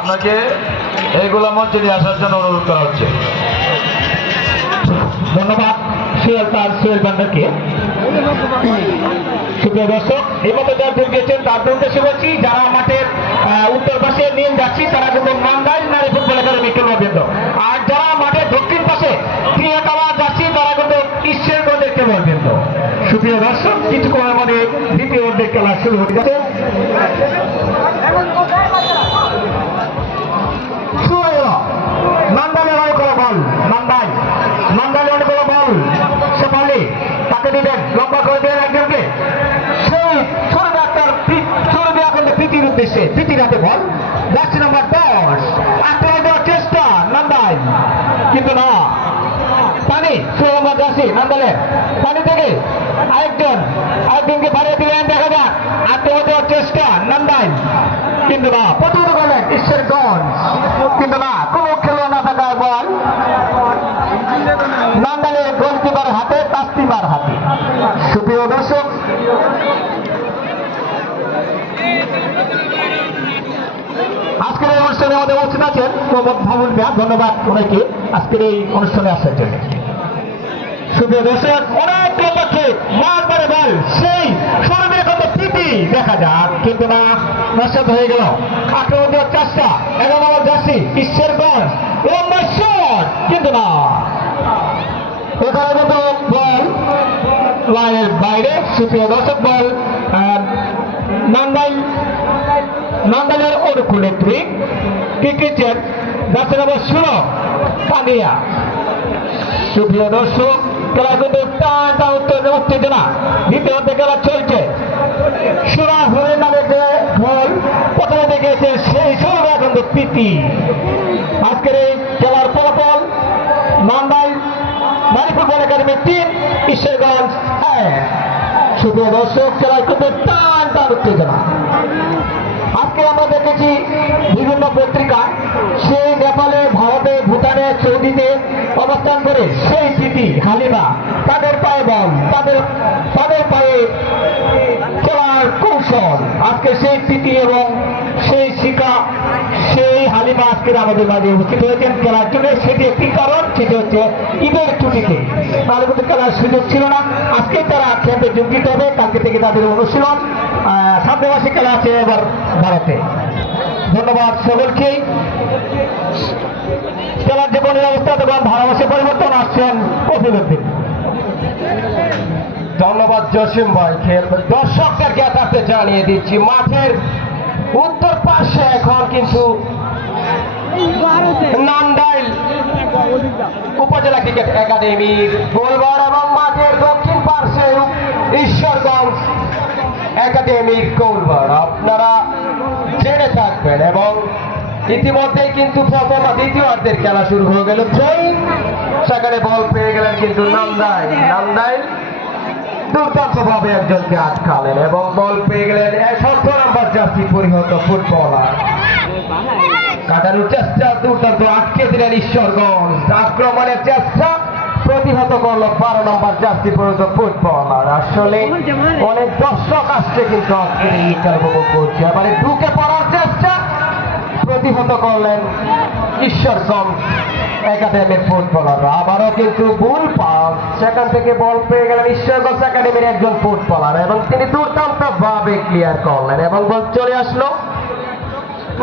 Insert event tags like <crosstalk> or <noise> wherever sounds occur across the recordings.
আপনাকে এইগুলো মঞ্চে নিয়ে আসার জন্য অনুরোধ করা হচ্ছে। ধন্যবাদ, সুয়েল তার সুয়েল বান্ডারকে সুপ্রিয় দর্শক, এই মতো যারা যোগ দিয়েছেন, তার উদ্দেশ্যে বলছি যারা মাঠের উত্তর পাশে নিয়ে যাচ্ছি তারা কিন্তু মান্দাইল নারী ফুটবল একাডেমি কেন্দ্রবৃন্দ আর যারা মাঠের দক্ষিণ পাশে ক্রিয়াকালা যাচ্ছি তারা কিন্তু ঈশ্বরগঞ্জের কেন্দ্রবৃন্দ সুপ্রিয় দর্শক, কিছুক্ষণের মধ্যে দ্বিতীয় অর্ধেক খেলা শুরু হতে যাচ্ছে। লম্বা করে দেন একজনকে। সেই ডাক্তার ছোট দেওয়া কিন্তু প্রীতির উদ্দেশ্যে, প্রীতির হাতে বল। যাচ্ছে নাম্বার দশ। আক্রমণ দেওয়ার চেষ্টা, নান্দাই। কিন্তু না, পানি নম্বর যাচ্ছি নান্দালের পানি থেকে আরেকজন, আরেকজনকে বাড়িয়ে দিলেন, দেখা যাক। আক্রমণ দেওয়ার চেষ্টা, নান্দাই। কিন্তু না, প্রতিহত করলেন ঈশ্বরগঞ্জ। কিন্তু না, কোন সুপ্রিয় দর্শক, আজকের এই অনুষ্ঠানে আমাদের উপস্থিত আছেন মোহাম্মদ মামুন মিয়া। ধন্যবাদ ওনাকে আজকের এই অনুষ্ঠানে আসার জন্য। সুপ্রিয় দর্শক, অনেক লক্ষ্যে মার পরে বল, সেই সরবের কত প্রীতি দেখা যাক। কিন্তু না নষ্ট হয়ে গেল। আক্রমণ দেওয়ার চেষ্টা এগারো নম্বর জার্সি ঈশ্বরগঞ্জ কিন্তু না। এখানে কিন্তু লাইনের বাইরে। সুপ্রিয় দর্শক বল নান্দাইল নান্দাইলের অনুকূলেত্রী, ক্রিকেটের যাচ্ছে নম্বর ষোলো পানিয়া। সুপ্রিয় দর্শক, খেলা কিন্তু উত্তেজনা খেলা চলছে। সুরা হয়ে নামে যে গোল প্রথমে দেখেছে সেই সুরা কিন্তু প্রীতি। আজকের এই খেলার ফলাফল, মান্দাই সুপ্রিয় দর্শক খেলার কিন্তু টান টান উত্তেজনা আজকে আমরা দেখেছি বিভিন্ন পত্রিকা সেই নেপালে সৌদিতে অবস্থান করে সেই স্মৃতি হালিমা তাদের পায়ে বল, তাদের তাদের পায়ে চলার কৌশল। আজকে সেই স্মৃতি এবং সেই শিকা সেই হালিমা আজকের আমাদের মাঝে উপস্থিত হয়েছেন। খেলার জন্য সেটি একটি কারণ, সেটি হচ্ছে ঈদের ছুটিতে। তাহলে কিন্তু খেলার সুযোগ ছিল না। আজকে তারা খেলতে যোগ দিতে হবে। কালকে থেকে তাদের অনুশীলন সামনে মাসে খেলা আছে এবার ভারতে। ধন্যবাদ সকলকে। তখন ভারতবর্ষে পরিবর্তন আসছেন অভিনন্দন ধন্যবাদ জসিম ভাই দর্শকদেরকে একাতে জানিয়ে দিচ্ছি, মাঠের উত্তর পাশে এখন কিন্তু নান্দাইল উপজেলা ক্রিকেট একাডেমির গোলবার এবং মাঠের দক্ষিণ পার্শ্বে ঈশ্বরগঞ্জ একাডেমির গোলবার। আপনারা জেনে থাকবেন এবং ইতিমধ্যেই কিন্তু প্রথম আর দ্বিতীয় খেলা শুরু হয়ে গেল। ট্রেন সেখানে বল পেয়ে গেলেন কিন্তু দুর্দান্ত একজনকে আটকালেন এবং চেষ্টা আটকে দিলেন ঈশ্বরগঞ্জ। আক্রমণের চেষ্টা প্রতিহত করল বারো নম্বর জার্সি পরিহিত ফুটবলার। আসলে অনেক দর্শক আসছে কিন্তু খেলা করছে। এবারে ঢুকে প্রতিহত করলেন ঈশ্বরগঞ্জ একাডেমির ফুটবলার আবারও কিন্তু ভুল পাস। সেখান থেকে বল পেয়ে গেলেন ঈশ্বরগঞ্জ একাডেমির একজন ফুটবলার এবং তিনি দুর্দান্ত ভাবে ক্লিয়ার করলেন এবং বল চলে আসলো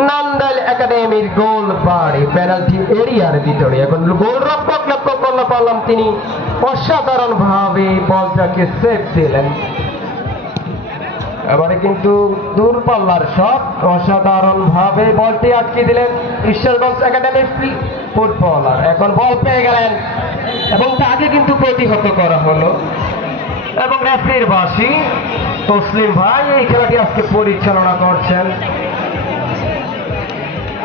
নান্দাইল একাডেমির গোল বাড়ি পেনাল্টি এরিয়ার ভিতরে। এখন গোল রক্ষক লক্ষ্য করলে পারলাম তিনি অসাধারণ ভাবে বলটাকে সেভ দিলেন। এবারে কিন্তু দূরপাল্লার শট। অসাধারণ ভাবে বলটি আটকে দিলেন ঈশ্বরগঞ্জ একাডেমি ফুটবলার। এখন বল পেয়ে গেলেন। এবং তাকে কিন্তু প্রতিহত করা হলো। এবং রেফরির বাসী তসলিম ভাই, এই খেলাটি আজকে পরিচালনা করছেন।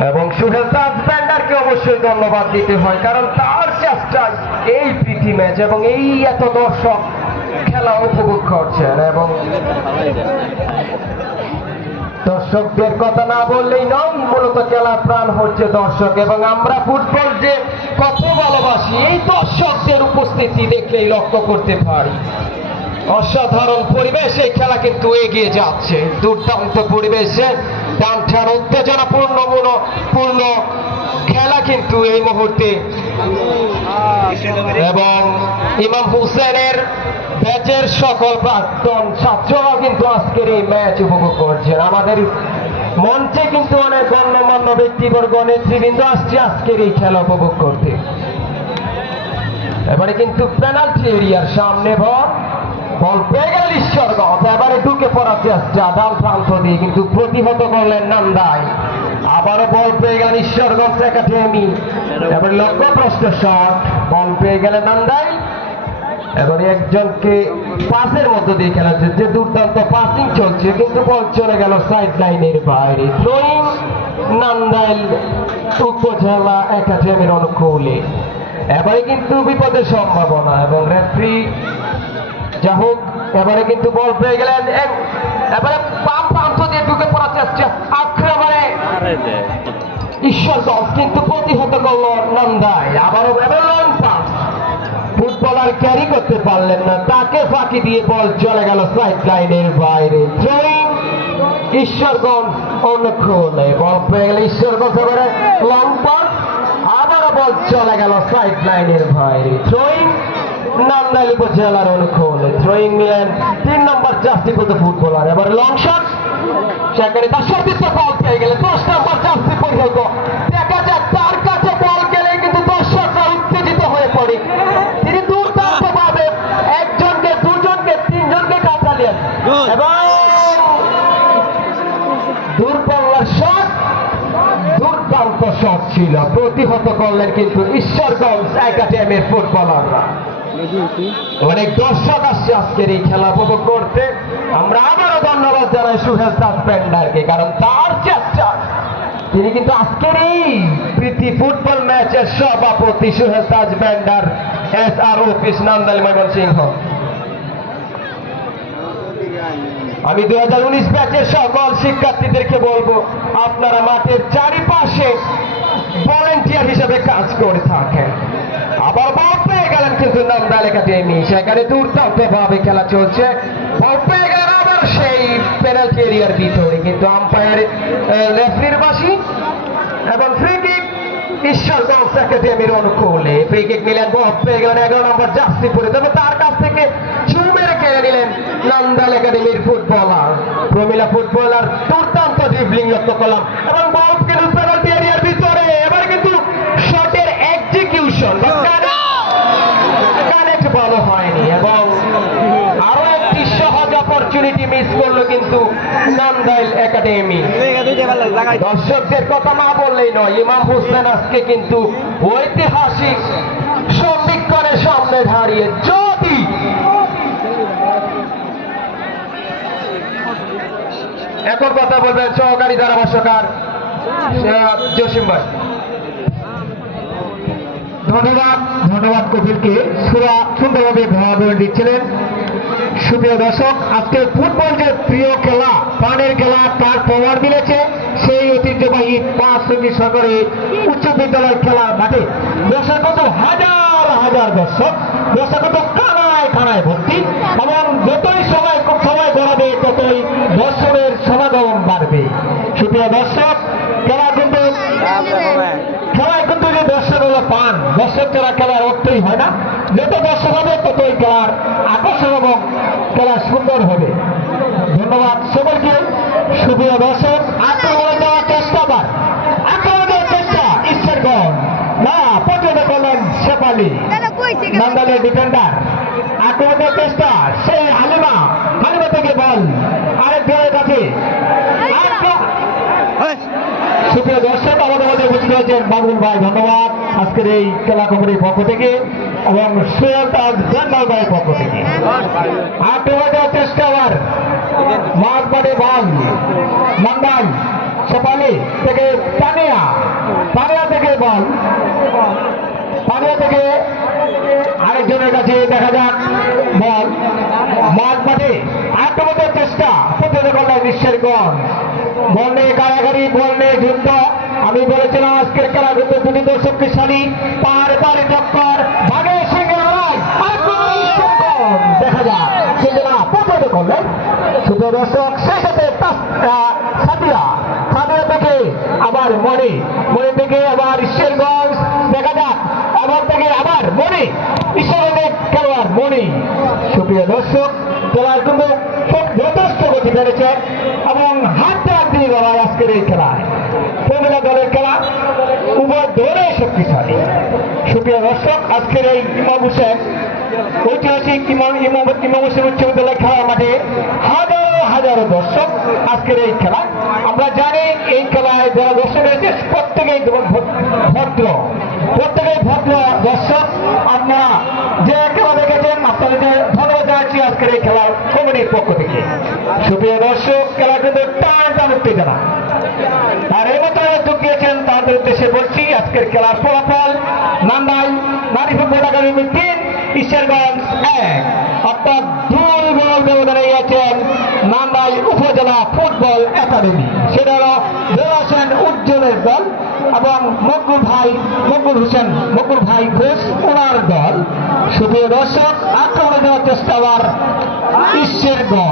এবং সুহেল তাজ ব্যান্ডারকে অবশ্যই ধন্যবাদ দিতে হয়, কারণ তার চেষ্টায় এই প্রীতি ম্যাচ এবং এই এত দর্শক করছেন এবং দর্শকদের কথা না বললেই নয়, মূলত খেলার প্রাণ হচ্ছে দর্শক এবং আমরা ফুটবল যে কত ভালোবাসি, এই দর্শকদের উপস্থিতি দেখলেই লক্ষ্য করতে পারি। অসাধারণ পরিবেশ এই খেলা কিন্তু এগিয়ে যাচ্ছে। দুর্দান্ত পরিবেশে টানটান উত্তেজনাপূর্ণ পূর্ণ খেলা কিন্তু এই মুহূর্তে। এবং ইমাম হুসেনের ব্যাচের সকল প্রাক্তন ছাত্ররাও কিন্তু আজকের এই ম্যাচ উপভোগ করছেন। আমাদের মঞ্চে কিন্তু অনেক গণ্যমান্য ব্যক্তিবর্গ, নেতৃবৃন্দ আসছে আজকের এই খেলা উপভোগ করতে। এবারে কিন্তু পেনাল্টি এরিয়ার সামনে বল। বল পেয়ে গেল ঈশ্বরগঞ্জ এবারে ঢুকে পড়ার চেষ্টা ডান প্রান্ত দিয়ে কিন্তু প্রতিহত করলেন নান্দাই। আবারও বল পেয়ে গেলেন ঈশ্বরগঞ্জ একাডেমি। এবারে লক্ষ্য প্রশ্ন শট। বল পেয়ে গেলেন নান্দাই। এবারে একজনকে পাসের মধ্য দিয়ে খেলা হচ্ছে। যে দুর্দান্ত পাসিং চলছে কিন্তু বল চলে গেল সাইড লাইনের বাইরে। থ্রোয়িং নান্দাইল উপজেলা একাডেমির অনুকূলে। এবারে কিন্তু বিপদের সম্ভাবনা এবং রেফ্রি যা হোক এবারে কিন্তু বল পেয়ে গেলেন এবারে বাম প্রান্ত দিয়ে ঢুকে পড়ার চেষ্টা। আক্রমণে ঈশ্বরগঞ্জ কিন্তু প্রতিহত করল নন্দায় আবারও এবারে ক্যারি করতে পারলেন না। তাকে ফাঁকি দিয়ে বল চলে গেল সাইড লাইনের বাইরে। ঈশ্বরগঞ্জ অনুক্ষণে বল পেয়ে গেল ঈশ্বরগঞ্জ এবারে লং পাস আবারও বল চলে গেল সাইড লাইনের বাইরে। থ্রোয়িং নান্দাইল উপজেলার অনুকূলে থ্রোয়িং নিলেন। তিন নম্বর জার্সিগত ফুটবলার। এবার লং শট সেখানে তার সতীর্থ বল পেয়ে গেলে দশ নম্বর জার্সি ছিল। প্রতিহত করলেন কিন্তু ঈশ্বরগঞ্জ একাডেমির ফুটবলাররা। অনেক দর্শক আসছে আজকের এই খেলা উপভোগ করতে। আমরা আবারও ধন্যবাদ জানাই সুহেল দাস পেন্ডারকে, কারণ তার চেষ্টা, তিনি কিন্তু আজকের এই প্রীতি ফুটবল ম্যাচের সভাপতি Suhel Das Vander S R O office Nandail Mymensingh. আমি দু হাজার উনিশ ব্যাচের সকল শিক্ষার্থীদেরকে বলব, আপনারা মাঠের চারিপাশে ভলেন্টিয়ার হিসেবে কাজ করে থাকেন। আবার বল পেয়ে গেলেন কিন্তু নামদাল একাডেমি। সেখানে দুর্দান্ত ভাবে খেলা চলছে। বল পেয়ে গেলেন আবার সেই পেনাল্টি এরিয়ার ভিতরে। কিন্তু আম্পায়ার রেফরির বাসী এবং ফ্রি কিক ঈশ্বরগঞ্জ একাডেমির অনুকূলে। ফ্রি কিক নিলেন, বল পেয়ে গেলেন এগারো নম্বর জার্সি পরে তবে তার কাছ থেকে চুল মেরে কেড়ে নিলেন নান্দাল একাডেমির ফুটবলার প্রমিলা ফুটবলার দুর্দান্ত ড্রিবলিং লক্ষ্য করলাম এবং বল কানেক্ট হয়নি এবং আরও একটি সহজ অপরচুনিটি মিস করল কিন্তু নান্দাইল একাডেমি দর্শকদের কথা না বললেই নয়, ইমাম হোসেন আজকে কিন্তু ঐতিহাসিক সমীক্ষণের সামনে দাঁড়িয়ে যদি এখন কথা বলবেন সহকারী ধারাভাষ্যকার জসিম ভাই। ধন্যবাদ। ধন্যবাদ কপিলকে সুরা সুন্দরভাবে ভাবাবেন দিচ্ছিলেন। সুপ্রিয় দর্শক, আজকে ফুটবল যে প্রিয় খেলা, প্রাণের খেলা, তার প্রমাণ মিলেছে সেই ঐতিহ্যবাহী পাঁচ সঙ্গী সরকারি উচ্চ বিদ্যালয়ের খেলা মাঠে দর্শক কত হাজার হাজার দর্শক দর্শক কত কানায় কানায় ভর্তি এবং যতই সময় সময় গড়াবে, ততই দর্শকের সমাগম বাড়বে। সুপ্রিয় দর্শক খেলা কিন্তু খেলায় কিন্তু দর্শকগুলো পান। দর্শক ছাড়া খেলার অর্থই হয় না যত দর্শক হবে ততই খেলার আকর্ষণ এবং খেলা সুন্দর হবে। ধন্যবাদ সকলকে। সুপ্রিয় দর্শক আক্রমণে দেওয়ার চেষ্টা আবার। আক্রমণে দেওয়ার চেষ্টা ঈশ্বরগঞ্জ না পর্যন্ত করলেন শেপালি নান্দালের ডিফেন্ডার আক্রমণের চেষ্টা সেই হালিমা। হালিমা থেকে বল। আরেক জনের কাছে। সুপ্রিয় দর্শক আমাদের মধ্যে উপস্থিত হয়েছেন বাবুল ভাই ধন্যবাদ। আজকের এই খেলা খবরের পক্ষ থেকে এবং সৈয়দ বেঙ্গল ভাইয়ের পক্ষ থেকে। আক্রমণের চেষ্টা আবার মাঠ মাঠে বল মন্ডল সেপালি থেকে পানিয়া পানিয়া থেকে বল। পানিয়া থেকে আরেকজনের কাছে দেখা যাক বল। মাঠ মাঠে আক্রমণের চেষ্টা। প্রতিরোধ করলেন নিঃশ্বাসগঞ্জ বল নিয়ে কারাগারি, বল নিয়ে যুদ্ধ। আমি বলেছিলাম আজকের খেলা কিন্তু দুটি দল শক্তিশালী। পার, পারে, টক্কর, ভাগে সঙ্গে দেখা যায় কিন্তু না প্রচারিত করলেন। শুধু দর্শক সেই সাথে সাদিয়া। সাদিয়া থেকে আবার মনে মনে থেকে আবার ঈশ্বরগঞ্জ। দেখা যাক। আবার থেকে আবার মনে ঈশ্বরগঞ্জের খেলোয়াড় মনে সুপ্রিয় দর্শক, খেলার কিন্তু খুব যথেষ্ট গতি বেড়েছে এবং হাত হাত দিয়ে গেল আজকের এই খেলায়। শক্তিশালী। সুপ্রিয় দর্শক, আজকের এই ইমাম হোসেন ঐতিহাসিক ইমাম ইমাম ইমাম হোসেন উচ্চ বিদ্যালয় খেলার মাঠে হাজারো হাজারো দর্শক আজকের এই খেলা। আমরা জানি এই খেলায় যারা দর্শক রয়েছে, প্রত্যেকেই ভদ্র। প্রত্যেকেই ভদ্র দর্শক। আপনারা যে খেলা দেখেছেন আপনাদেরকে ধন্যবাদ জানাচ্ছি আজকের এই খেলার কমিটির পক্ষ থেকে। সুপ্রিয় দর্শক খেলা কিন্তু টান টান উত্তেজনা। আর এই মতো দিয়েছেন তাদের উদ্দেশ্যে বলছি, আজকের খেলার ফলাফল নান্দাই নারী ফুটবল একাডেমি তিন ঈশ্বরগঞ্জ এক। অর্থাৎ দুই গোল ব্যবধানে গিয়েছেন নান্দাই উপজেলা ফুটবল একাডেমি। সেটা হলো দেওয়া উজ্জ্বলের দল এবং মকবুল ভাই, মকবুল হোসেন, মকবুল ভাই ঘোষ, ওনার দল। সুপ্রিয় দর্শক, আক্রমণে দেওয়ার চেষ্টা আবার ঈশ্বরগঞ্জ।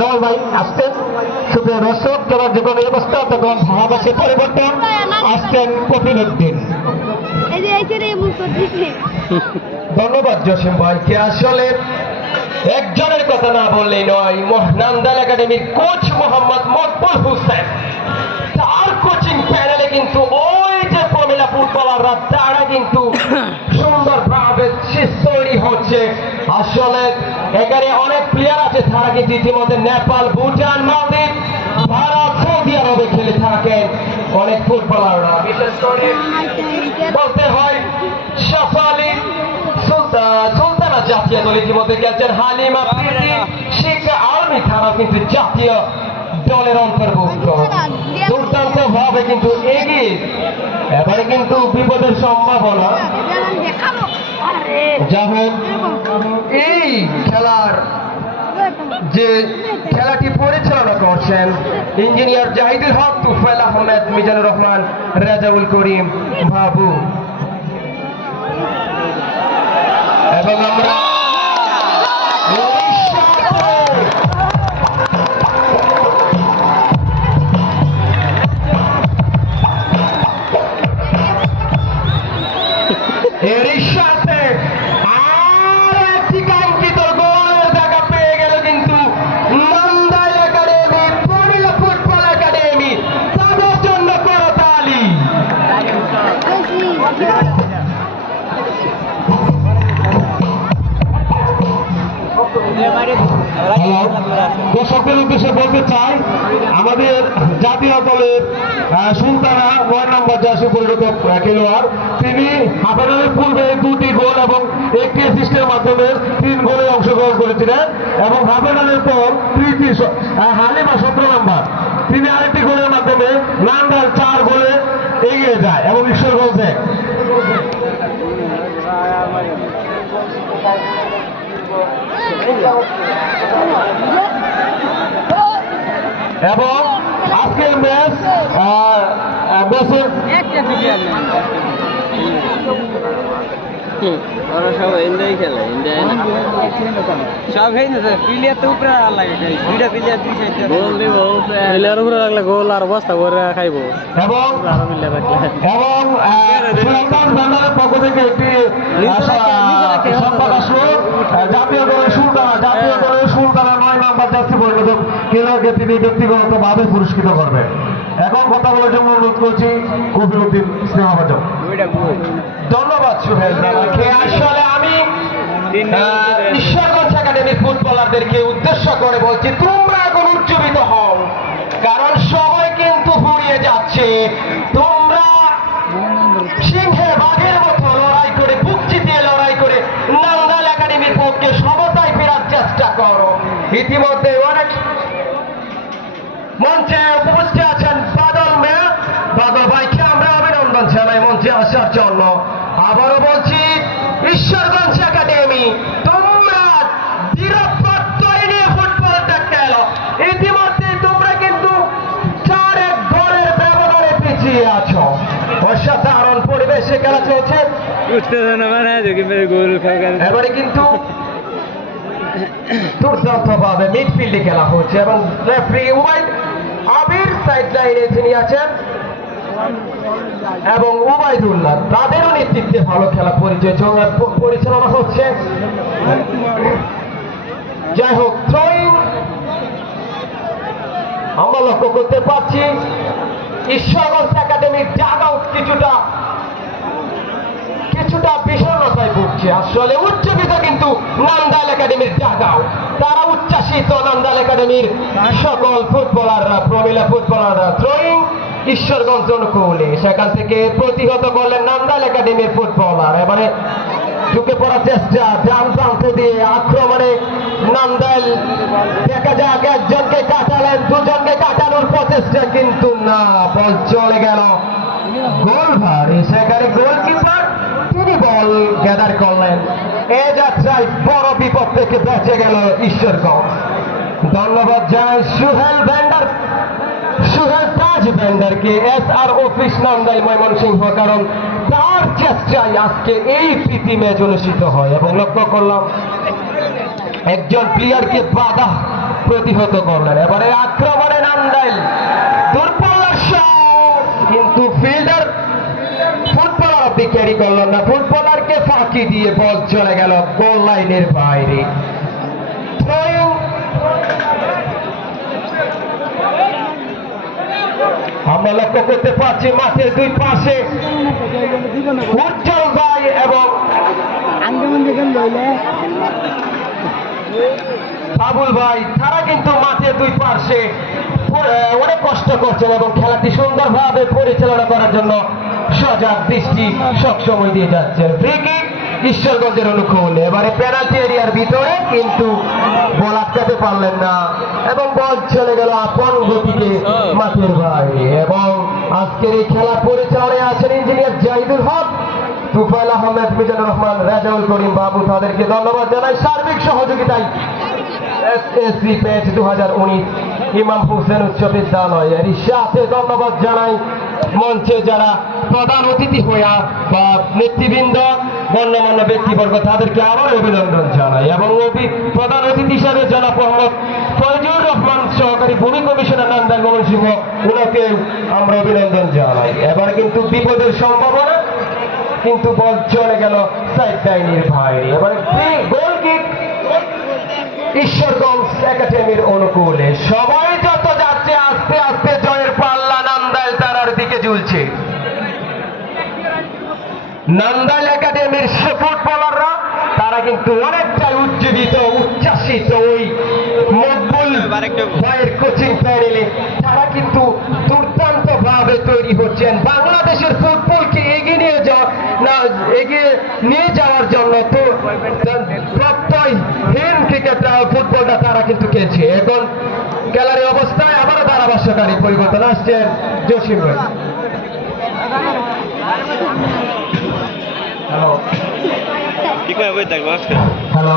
ধন্যবাদ ভাই আসতেন সুপ্রিয় দর্শক যারা যে কোনো অবস্থা তখন পরিবর্তন আসতেন কপিল উদ্দিন। ধন্যবাদ জসিম আসলে একজনের কথা না বললেই নয় নান্দাল একাডেমির কোচ মোহাম্মদ মকবুল হোসেন। তার কোচিং প্যানেলে কিন্তু ওই যে প্রমিলা ফুটবলাররা তারা কিন্তু সুন্দরভাবে তৈরি হচ্ছে আসলে এখানে অনেক প্লেয়ার আছে তারা কিন্তু ইতিমধ্যে নেপাল, ভুটান, মালদ্বীপ, ভারত, সৌদি আরবে খেলে থাকেন অনেক ফুটবলাররা। বলতে হয় সাফালি সুলতানা জাতীয় দল ইতিমধ্যে গেছেন হালিমা কিন্তু জাতীয় দলের অন্তর্ভুক্ত। দুর্দান্ত ভাবে কিন্তু এগিয়ে এবারে কিন্তু বিপদের সম্ভাবনা। যা হোক এই খেলার যে খেলাটি পরিচালনা করছেন ইঞ্জিনিয়ার জাহিদুল হক তুফাইল আহমেদ, মিজানুর রহমান, রাজাউল করিম বাবু। এবং আমরা সুলতানা নয় নম্বর জার্সি পরিণত খেলোয়াড়। তিনি হাফেনের পূর্বে দুটি গোল এবং একটি অ্যাসিস্টের মাধ্যমে তিন গোলে অংশগ্রহণ করেছিলেন এবং হাফেনের পর তৃতীয় হালিমা সতেরো নম্বর। তিনি আরেকটি গোলের মাধ্যমে নান্দাল চার গোলে এগিয়ে যায় এবং ঈশ্বরগঞ্জ এক এবং আজকের ম্যাচ ম্যাচের ওরা সব ইন্ডিয়াই খেলে ইন্ডিয়ায় না। সব হেই না প্লেয়ার তো উপরে আর লাগে দুইটা প্লেয়ার দুই সাইড গোল দিব প্লেয়ার উপরে লাগলে গোল আর বস্তা করে খাইবো। এবং আরও মিলে রাখলে। এবং সুলতান ব্যানারের পক্ষ থেকে একটি আহ, স- সংবাদ আসলো জাতীয় দলের জার্সি পরিণত খেলোয়াড়কে তিনি ব্যক্তিগতভাবে পুরস্কৃত করবেন। এখন কথা বলার জন্য অনুরোধ করছি কবির উদ্দিন দুইটা ধন্যবাদ সুহেল আসলে আমি ঈশ্বরগঞ্জ একাডেমির ফুটবলারদেরকে উদ্দেশ্য করে বলছি তোমরা এখন উজ্জীবিত হও। কারণ সময় কিন্তু ফুরিয়ে যাচ্ছে। তোমরা সিংহে বাঘের মতো লড়াই করে বুক চিতিয়ে লড়াই করে নান্দাল একাডেমির পক্ষে সমতায় ফেরার চেষ্টা করো। ইতিমধ্যে অনেক মঞ্চে উপস্থিত আছেন বাদল মেয়া। বাদল ভাইকে আমরা অভিনন্দন জানাই মঞ্চে আসার জন্য। আবারও বলছি ঈশ্বরগঞ্জ একাডেমি তোমরা অসাধারণ পরিবেশে খেলা চলছে। এবারে কিন্তু দুর্দান্ত ভাবে মিডফিল্ডে খেলা হচ্ছে এবং রেফারি ওয়াইড আবির সাইড লাইনে যিনি আছেন এবং উবাইদুল্লাহ, তাদেরও নেতৃত্বে ভালো খেলা পরিচয় পরিচালনা হচ্ছে। যাই হোক আমরা লক্ষ্য করতে পারছি, ঈশ্বরগঞ্জ একাডেমির ডাগ কিছুটা কিছুটা বিষণ্ণতায় ভুগছে। আসলে উচ্চবিত কিন্তু নান্দাল একাডেমির জাগাও। তারা উচ্ছ্বাসিত নান্দাল একাডেমির সকল ফুটবলাররা, প্রমিলা ফুটবলাররা থ্রোয়িং ঈশ্বরগঞ্জ অনুকূলে। সেখান থেকে প্রতিহত করলেন নান্দাল একাডেমির ফুটবলার। এবারে ঢুকে পড়ার চেষ্টা ডান প্রান্ত দিয়ে আক্রমণে নান্দাল। দেখা যাক, একজনকে কাটালেন, দুজনকে কাটানোর প্রচেষ্টা কিন্তু না, বল চলে গেল। গোল ভারী সেখানে গোলকিপার তিনি বল গ্যাদার করলেন। এ যাত্রায় বড় বিপদ থেকে বেঁচে গেল ঈশ্বরগঞ্জ ধন্যবাদ জানাই Suhel van der. Suhel Taj ভ্যান্ডারকে S R office Nandai Mymensingh, কারণ তার চেষ্টায় আজকে এই প্রীতি ম্যাচ অনুষ্ঠিত হয়। এবং লক্ষ্য করলাম, একজন প্লেয়ারকে বাধা প্রতিহত করলেন। এবারে আক্রমণে নান্দাইল দুর্বল কিন্তু ফিল্ডার অব্দি ক্যারি করলেন না। ফুটবলারকে ফাঁকি দিয়ে বল চলে গেল গোল লাইনের বাইরে। আমরা লক্ষ্য করতে পারছি মাঠের দুই পাশে। উজ্জ্বল ভাই এবং বাবুল ভাই, তারা কিন্তু মাঠের দুই পাশে অনেক কষ্ট করছেন এবং খেলাটি সুন্দরভাবে পরিচালনা করার জন্য সজাগ দৃষ্টি সবসময় দিয়ে যাচ্ছেন ফ্রি কিক ঈশ্বরগঞ্জের অনুকূলে। এবারে পেনাল্টি এরিয়ার ভিতরে, কিন্তু বল আটকাতে পারলেন না এবং বল চলে গেল আপন গতিতে মাঠের বাইরে। এবং আজকের এই খেলা পরিচালনায় আছেন ইঞ্জিনিয়ার জাহিদুল হক, তুফাইল আহমেদ, মিজানুর রহমান, রাজাউল করিম বাবু তাদেরকে ধন্যবাদ জানাই। সার্বিক সহযোগিতায় এসএসসি পেজ দু হাজার উনিশ ইমাম হোসেন উচ্চ বিদ্যালয় এর সাথে ধন্যবাদ জানাই। মঞ্চে যারা প্রধান অতিথি হইয়া বা নেতৃবৃন্দ গণ্যমান্য ব্যক্তিবর্গ, তাদেরকে আবার অভিনন্দন জানাই। এবং প্রধান অতিথি হিসাবে জনাব মোহাম্মদ ফয়জুর রহমান সহকারী ভূমি কমিশনার নান্দাল মোহন সিংহ ওনাকে আমরা অভিনন্দন জানাই। এবার কিন্তু বিপদের সম্ভাবনা, কিন্তু বল চলে গেল সাইড লাইনের বাইরে। এবার গোল ঈশ্বরগঞ্জ একাডেমির অনুকূলে। সবাই যত নান্দাইল একাডেমির সে ফুটবলাররা তারা কিন্তু অনেকটাই উজ্জীবিত, উচ্ছ্বাসিত ওই মকবুল ভাইয়ের কোচিং প্যানেলে তারা কিন্তু দুর্দান্ত ভাবে তৈরি হচ্ছেন। বাংলাদেশের ফুটবলকে এগিয়ে নিয়ে যাওয়া না, এগিয়ে নিয়ে যাওয়ার জন্য তো প্রত্যয় হীন ক্রিকেটটা ফুটবলটা তারা কিন্তু খেলছে। এখন এই অবস্থায় আবারও ধারাভাষ্যকারী পরিবর্তন আসছেন জসিম ভাই। হ্যালো কি করে বই থাকব আজকে হ্যালো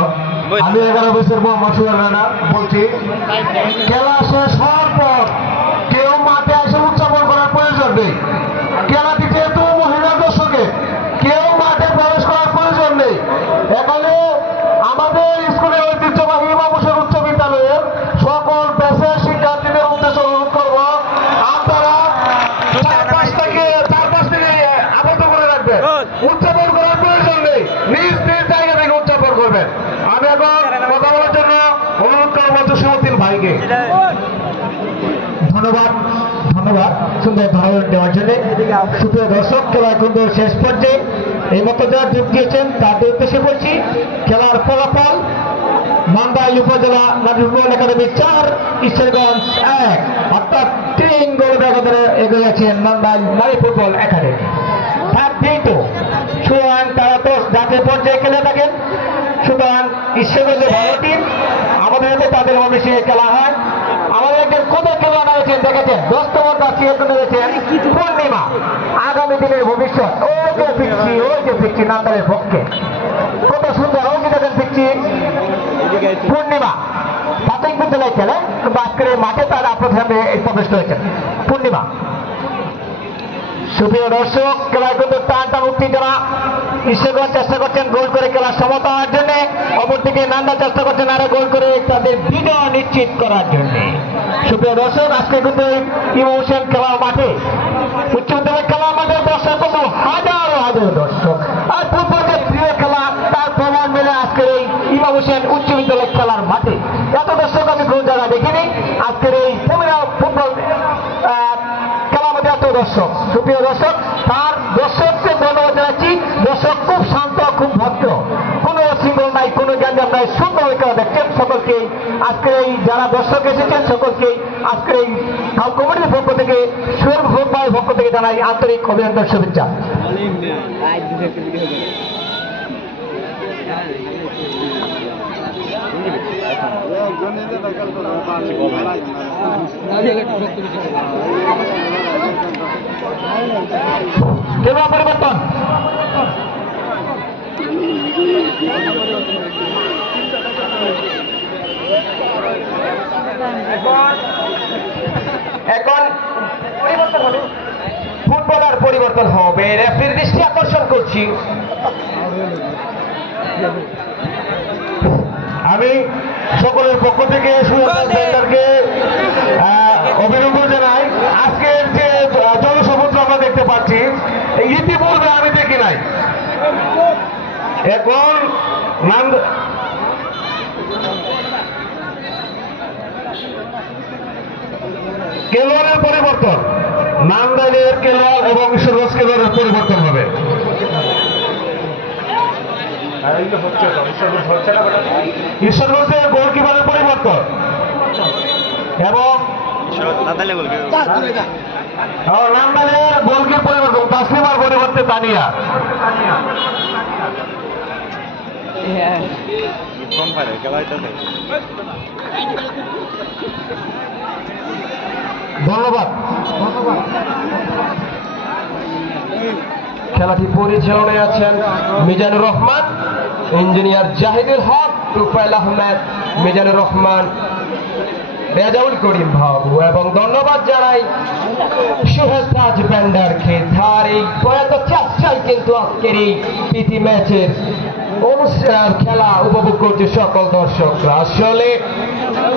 আমি এগারো বছর মোহাম্মদ সুয়ার রানা বলছি। খেলা শেষ হওয়ার পর কেউ মাঠে এসে উদযাপন করার প্রয়োজন নেই। খেলাটি যেহেতু মহিলা দর্শকে কেউ মাঠে প্রবেশ করার প্রয়োজন নেই এখানে আমাদের স্কুলের ঐতিহ্যবাহী বাবুসের উচ্চ বিদ্যালয়ের সকল পেশার শিক্ষার্থীদের উদ্দেশ্য অনুরোধ করব আপনারা চারপাশ থেকে চারপাশ থেকে আবদ্ধ করে রাখবেন উদযাপন করার প্রয়োজন নেই নিজ নিজ জায়গা থেকে উদযাপন করবেন আমি এখন কথা বলার জন্য অনুরোধ করব জসীমুদ্দিন ভাইকে ধন্যবাদ ধন্যবাদ সুন্দর ধন্যবাদ দেওয়ার জন্য। সুপ্রিয় দর্শক খেলা কিন্তু শেষ পর্যায়ে এই মতো যারা যোগ দিয়েছেন তাদের উদ্দেশ্যে বলছি, খেলার ফলাফল মান্দাইল উপজেলা নাজিবুল একাডেমি চার, ঈশ্বরগঞ্জ এক। অর্থাৎ তিন গোল ব্যবধানে এগিয়ে গেছেন মান্দাইল নারী ফুটবল একাডেমি। তার যেহেতু সুতরাং তারা তো জাতীয় পর্যায়ে খেলে থাকেন। সুতরাং ঈশ্বরগঞ্জের ভালো টিম, আমাদের তাদের মধ্যে খেলা হয়। আমাদের একজন কত রয়েছেন দেখেছেন দশতম কাছে রয়েছেন পূর্ণিমা। আগামী দিনের ভবিষ্যৎ ওই যে ফিরছি ওই যে ফিরছি নান্দারের পক্ষে? কত সুন্দর ওই দেখেন ফিরছি পূর্ণিমা প্রাথমিক বিদ্যালয় খেলে মাঠে তার আপনার সামনে প্রবেশ করেছেন পূর্ণিমা। সুপ্রিয় দর্শক, খেলায় কিন্তু টান টান উত্তেজনা ঈশ্বরগঞ্জ চেষ্টা করছেন গোল করে খেলা সমতা হওয়ার জন্য, অপরদিকে নান্দা চেষ্টা করছেন আরও গোল করে তাদের বিজয় নিশ্চিত করার জন্য। সুপ্রিয় দর্শক, আজকে কিন্তু ইমোশন খেলার মাঠে উচ্চ বিদ্যালয় খেলার মাঠে দর্শক কিন্তু হাজারো হাজার দর্শক। আর ফুটবলের প্রিয় খেলা, তার প্রমাণ মেলে আজকের এই ইমাম হোসেন উচ্চ বিদ্যালয় খেলার মাঠে। এত দর্শক আমি কোন জায়গায় দেখিনি, আজকের এই ফুটবল খেলার মধ্যে এত দর্শক। সুপ্রিয় দর্শক, তার দর্শককে ধন্যবাদ জানাচ্ছি। দর্শক খুব শান্ত, খুব ভদ্র। কোনো সিঙ্গল নাই, কোনো গ্যাঞ্জাম নাই সুন্দর খেলা দেখছেন সকলকে আজকের এই যারা দর্শক এসেছেন সকলকে আজকের এই হাউ কমিটির পক্ষ থেকে সুয়ের ভোটবাইয়ের পক্ষ থেকে জানাই আন্তরিক অভিনন্দন, শুভেচ্ছা। পরিবর্তন এখন পরিবর্তন? হবে ফুটবলার পরিবর্তন হবে রেফারির দৃষ্টি আকর্ষণ করছি। আমি সকলের পক্ষ থেকে সেন্টারকে অভিনন্দন জানাই। আজকের যে আহ, জলসমুদ্র আমরা দেখতে পাচ্ছি ইতিপূর্বে আমি দেখি নাই। এখন কেলোয়ারের পরিবর্তন। নান্দাইলের কেলোয়ার এবং ঈশ্বরগঞ্জ কেলোয়ারের পরিবর্তন হবে। ঈশ্বরগঞ্জের গোলকিপারের পরিবর্তন। এবং নান্দাইলের গোলকির পরিবর্তন তাসলিমার পরিবর্তে তানিয়া। ধন্যবাদ। খেলাটি পরিচালনায় আছেন মিজানুর রহমান, ইঞ্জিনিয়ার জাহিদুল হক রুফাইল আহমেদ, মিজানুর রহমান রেজাউল করিম বাবু এবং ধন্যবাদ জানাই সুহেল ব্যান্ডারকে। তার এই প্রয়াত চেষ্টায় কিন্তু আজকের এই প্রীতি ম্যাচের অনুষ্ঠান খেলা উপভোগ করছে সকল দর্শকরা। আসলে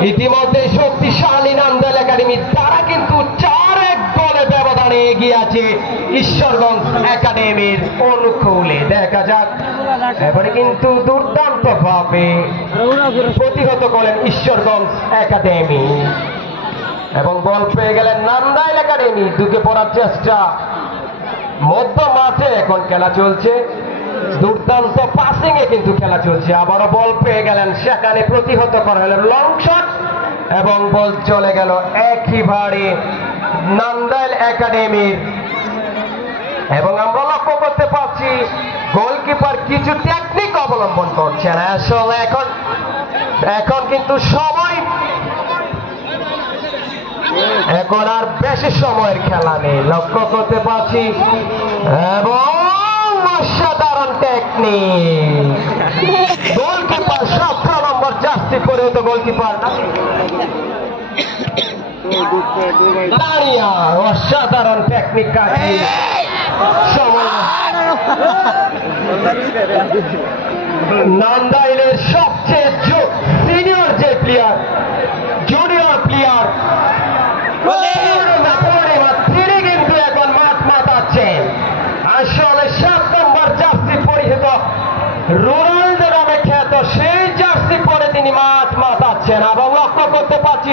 ইতিমধ্যে শক্তিশালী নান্দাল একাডেমি, তারা কিন্তু চার এক গোলে ব্যবধানে এগিয়ে আছে ঈশ্বরগঞ্জ একাডেমির অনুকূলে। দেখা যাক। এবারে কিন্তু দুর্দান্ত ভাবে প্রতিহত করেন ঈশ্বরগঞ্জ একাডেমি। এবং বল পেয়ে গেলেন নান্দাইল একাডেমি ঢুকে পড়ার চেষ্টা। মধ্য মাঠে এখন খেলা চলছে। দুর্দান্ত পাসিং এ কিন্তু খেলা চলছে। আবারও বল পেয়ে গেলেন সেখানে প্রতিহত করা হলো লং শট এবং বল চলে গেল একেবারে নান্দাইল একাডেমির এবং আমরা লক্ষ্য করতে পারছি গোলকিপার কিছু টেকনিক অবলম্বন করছেন। আসলে এখন এখন কিন্তু সময়। এখন আর বেশি সময়ের খেলা নেই। লক্ষ্য করতে পারছি। এবং টেকনিক। গোলকিপার সতেরো নম্বর জার্সি পরে তো গোলকিপার না? অসাধারণ টেকনিক কাজে নান্দাইলের সবচেয়ে সিনিয়র যে প্লেয়ার জুনিয়র প্লেয়ার মাতাচ্ছেন এবং লক্ষ্য করতে পারছি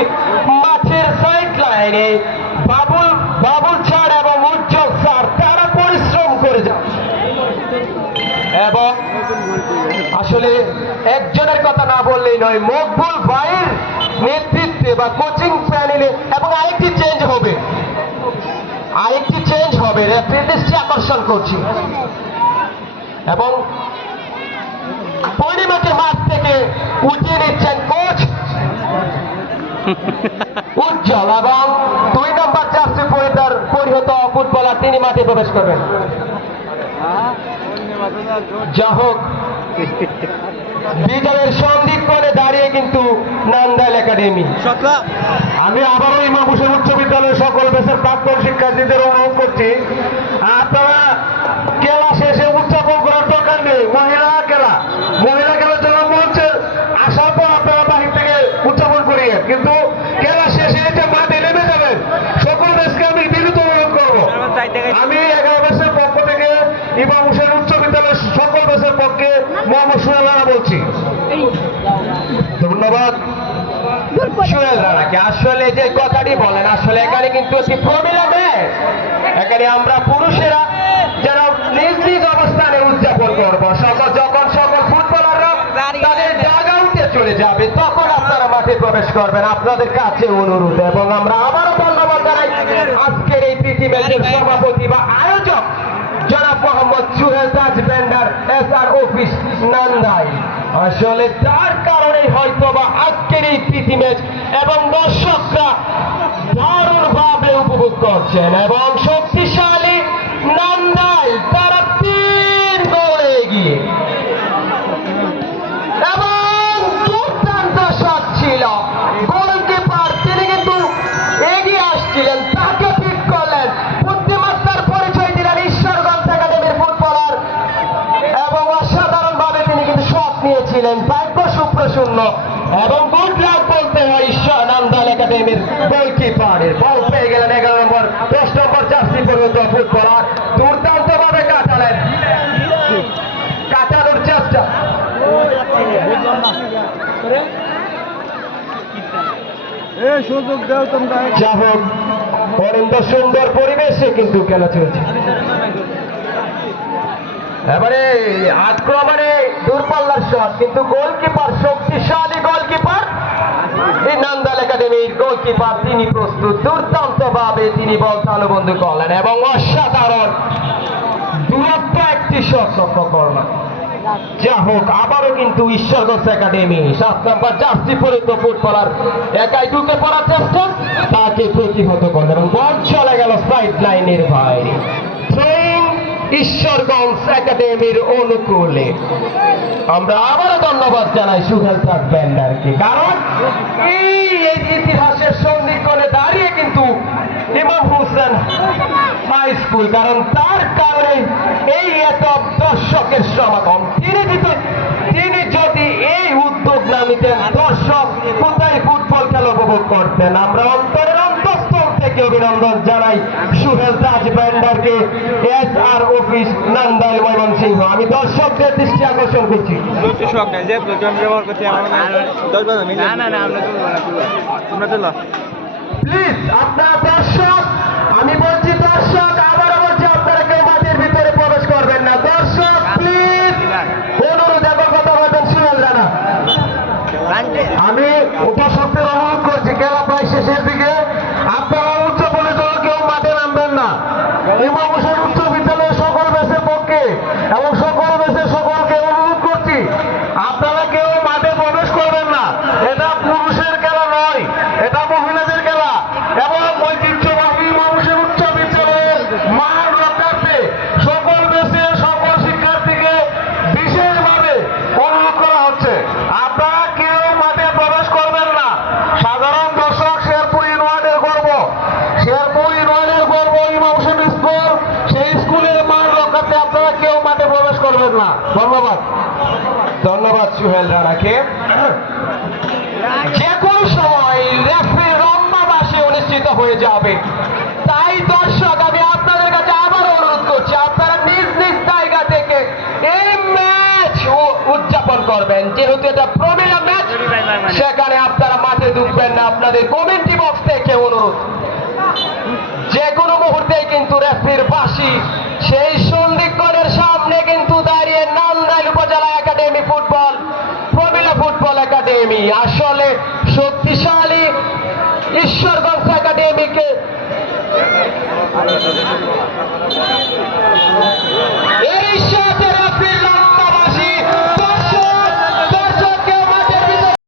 মাঠের সাইড লাইনে বাবুল বাবুল ছাড় এবং উজ্জ্বল স্যার তারা পরিশ্রম করে যাচ্ছে। এবং আসলে একজনের কথা না বললেই নয়, মকবুল ভাইয়ের নেতৃত্বে বা কোচিং প্যানেলে এবং আরেকটি চেঞ্জ হবে। আরেকটি চেঞ্জ হবে রেফারি আকর্ষণ করছি। এবং পরিমাকে মাঠ থেকে উঠিয়ে নিচ্ছেন কোচ <laughs> উজ্জ্বল এবং দুই নম্বর জার্সি পরিধার পরিহত ফুটবলার তিনি মাঠে প্রবেশ করবেন। যা হোক। বিজয়ের সন্দিক্ষণে দাঁড়িয়ে কিন্তু নান্দাইল একাডেমি। আমি আবারও ইমাম হোসেন উচ্চ বিদ্যালয়ের সকল দেশের প্রাক্তন শিক্ষার্থীদের অনুরোধ করছি আপনারা খেলা শেষে উদযাপন করার দরকার নেই মহিলা খেলা মহিলা খেলার জন্য মঞ্চে আসার পর আপনারা বাহির থেকে উদযাপন করিয়ে কিন্তু খেলা শেষে এসে মাঠে নেমে যাবেন সকল দেশকে আমি বিনীত অনুরোধ করব আমি এগারো দেশের পক্ষ থেকে ইমাম হোসেন উচ্চ বিদ্যালয়ের সকল দেশের পক্ষে মোহাম্মদ বলছি ধন্যবাদ। রানাকে। আসলে যে কথাটি বলেন আসলে এখানে কিন্তু প্রমিলা এখানে আমরা পুরুষেরা যারা নিজ নিজ অবস্থানে উদযাপন করব সকল যখন সকল ফুটবলাররা তাদের জায়গাউতে চলে যাবে তখন আপনারা মাঠে প্রবেশ করবেন। আপনাদের কাছে অনুরোধ এবং আমরা আবারও ধন্যবাদ জানাই আজকের এই প্রীতি ম্যাচের সভাপতি বা আয়োজক Mohammad Suhel Taj Bhandar S R office Nandai আসলে তার কারণে হয়তো বা আজকের এই প্রীতি ম্যাচ এবং দর্শকরা দারুণভাবে উপভোগ করছেন এবং শক্তিশালী একাডেমির গোলকিপারের। বল পেয়ে গেলেন এগারো নম্বর দশ নম্বর জার্সি পর্যন্ত ফুটবলার। দুর্দান্ত ভাবে কাটালেন। কাটানোর চেষ্টা। সুযোগ দেও তোমরা। যা হোক অরিন্দ সুন্দর পরিবেশে কিন্তু খেলা চলছে। এবারে আক্রমণে দূরপাল্লার শট কিন্তু গোলকিপার শক্তিশালী গোলকিপার একাডেমির গোলকিপার তিনি প্রস্তুত। দুর্দান্ত ভাবে তিনি বল তালুবন্ধু করলেন এবং অসাধারণ দূরত্ব একটি শট লক্ষ্য যা হোক, আবারও কিন্তু ঈশ্বরগঞ্জ একাডেমি, সাত নম্বর জার্সি পরিত একাই ঢুকে পড়ার চেষ্টা, তাকে প্রতিহত করলেন এবং বল চলে গেল সাইড লাইনের বাইরে। ঈশ্বরগঞ্জ একাডেমির অনুকূলে। আমরা আবারও ধন্যবাদ জানাই সুহেল ব্যান্ডারকে। কারণ এই ইতিহাসের দাঁড়িয়ে কিন্তু ইমাম হোসেন হাই স্কুল, কারণ তার কারণে এই এত দর্শকের সমাগম। তিনি যদি তিনি যদি এই উদ্যোগ না দর্শক কোথায় ফুটবল খেলা উপভোগ করতেন? আমরা অন্তরের থেকে অভিনন্দন জানাই। Suhel Taj ব্যান্ডারকে S R office Nandail Mymensingh. আমি দর্শকদের দৃষ্টি আকর্ষণ করছি। প্লিজ আপনার দর্শক আমি বলছি দর্শক আবারও বলছি আপনারা কেউ মাঠের ভিতরে প্রবেশ করবেন না দর্শক প্লিজ অনুরোধ এবং কথা বলবেন সুহেল রানা আমি উপসত্বের অনুরোধ করছি খেলা প্রায় শেষের দিকে আপনারা উচ্চপনের জন্য কেউ মাঠে নামবেন না ইমাম হোসেন উচ্চ বিদ্যালয়ের সকল ব্যাচের পক্ষে এবং সকল ব্যাচের সকলকে অনুরোধ করছি আপনারা কেউ মাঠে প্রবেশ করবেন না এটা পুরুষের খেলা নয় এটা মহিলাদের খেলা এবং ঐতিহ্যবাহী ইমাম হোসেন উচ্চ বিদ্যালয়ের মান রক্ষার্থে সকল ব্যাচের সকল শিক্ষার্থীকে বিশেষভাবে অনুরোধ করা হচ্ছে আপনারা কেউ মাঠে প্রবেশ করবেন না সাধারণ দর্শক শেরপুর ইউনিয়নের গর্ব শেরপুর ইউনিয়নের গর্ব ইমাম হোসেন স্কুল সেই স্কুলের মান রক্ষাতে আপনারা কেউ মাঠে প্রবেশ করবেন না। ধন্যবাদ। ধন্যবাদ সুহেল রানাকে। যে কোনো সময় রেফারি লম্বাবাসে অনুষ্ঠিত হয়ে যাবে। তাই দর্শক, আমি আপনাদের কাছে আবার অনুরোধ করছি, আপনারা নিজ নিজ জায়গা থেকে এই ম্যাচ উদযাপন করবেন। যেহেতু এটা প্রমিলা ম্যাচ, সেখানে আপনারা মাঠে ঢুকবেন না। আপনাদের কমেন্টি বক্স থেকে অনুরোধ। যে কোনো মুহূর্তেই কিন্তু রেফির বাসি সেই সন্ধিক্ষণের সামনে কিন্তু দাঁড়িয়ে নান্দাইল উপজেলা academy football Prabila football academy. আসলে শক্তিশালী ঈশ্বরগঞ্জ একাডেমিকে এই সাথে